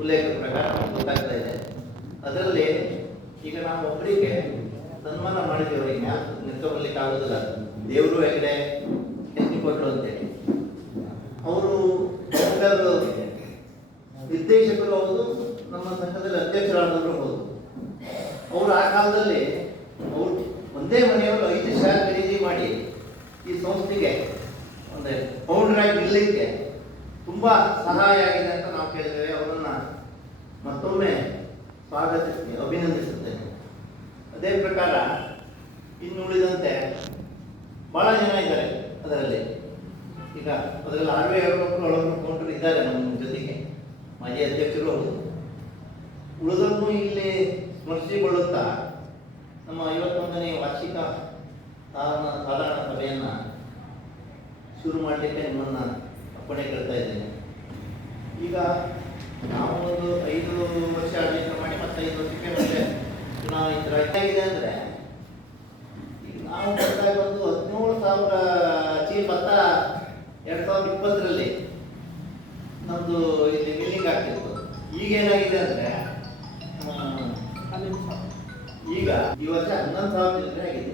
ಉಲ್ಲೇಖ ಪ್ರಕಾರ ಗೊತ್ತಾಗ್ತಾ ಇದೆ. ಅದರಲ್ಲಿ ಈಗ ನಾವು ಒಬ್ಬರಿಗೆ ಸನ್ಮಾನ ಮಾಡಿದವರಿಗೆ ನಿಂತ್ಕೊಳ್ಳಿಕ್ಕೆ ಆಗೋದಿಲ್ಲ. ದೇವರು ಹೆಗಡೆ ಕೊಟ್ಟರು ಅಂತೇಳಿ. ಅವರು ನಿರ್ದೇಶಕರು ಹೌದು, ನಮ್ಮ ಸಂಘದಲ್ಲಿ ಅಧ್ಯಕ್ಷರಾದವರು ಹೌದು. ಅವರು ಆ ಕಾಲದಲ್ಲಿ ಅವರು ಒಂದೇ ಮನೆಯವರು ಐದು ಶಾಲೆ ಖರೀದಿ ಮಾಡಿ ಈ ಸಂಸ್ಥೆಗೆ ಒಂದು ಫೌಂಡ್ರಾಗಿ ಆಗಿ ತುಂಬಾ ಸಹಾಯ ಆಗಿದೆ ಅಂತ ನಾವು ಕೇಳಿದ್ದೇವೆ ಮತ್ತೊಮ್ಮೆ ಸ್ವಾಗತಿಸಿ ಅಭಿನಂದಿಸುತ್ತೇನೆ. ಅದೇ ಪ್ರಕಾರ ಇನ್ನುಳಿದಂತೆ ಬಹಳ ಜನ ಇದ್ದಾರೆ ಅದರಲ್ಲಿ. ಈಗ ಅದರಲ್ಲಿ ಆರ್ ಎರಡು ಅವರೊಬ್ಬರು ಇದ್ದಾರೆ ನಮ್ಮ ಜೊತೆಗೆ. ಮಾಜಿ ಅಧ್ಯಕ್ಷರು ಉಳಿದನ್ನು ಇಲ್ಲಿ ಸ್ಮರಿಸಿಕೊಳ್ಳುತ್ತಾ ನಮ್ಮ ಐವತ್ತೊಂದನೇ ವಾರ್ಷಿಕ ಸಾಧಾರಣ ಸಾಧಾರಣ ಸಭೆಯನ್ನು ಶುರು ಮಾಡಲಿಕ್ಕೆ ನಿಮ್ಮನ್ನು ಅಪ್ಪಣೆ ಕೇಳ್ತಾ ಇದ್ದೇನೆ. ಈಗ ನಾವು ಒಂದು ಐದು ವರ್ಷ ಆಡಳಿತ ಮಾಡಿ ಮತ್ತೆ ಐದು ವರ್ಷಕ್ಕೆ ಮತ್ತೆ ಚುನಾವಣೆ ಅಂದರೆ ಈಗ ನಾವು ಬಂದಾಗ ಒಂದು ಹದಿನೇಳು ಸಾವಿರ ಚೀಲ ಭತ್ತ ಎರಡು ಸಾವಿರದ ಇಪ್ಪತ್ತರಲ್ಲಿ ನಮ್ಮದು ಇಲ್ಲಿ ಮಿಲ್ಲಿಂಗ್ ಆಗ್ತಿತ್ತು. ಈಗ ಏನಾಗಿದೆ ಅಂದರೆ ಈಗ ಈ ವರ್ಷ ಹನ್ನೊಂದು ಸಾವಿರ ಆಗಿದೆ.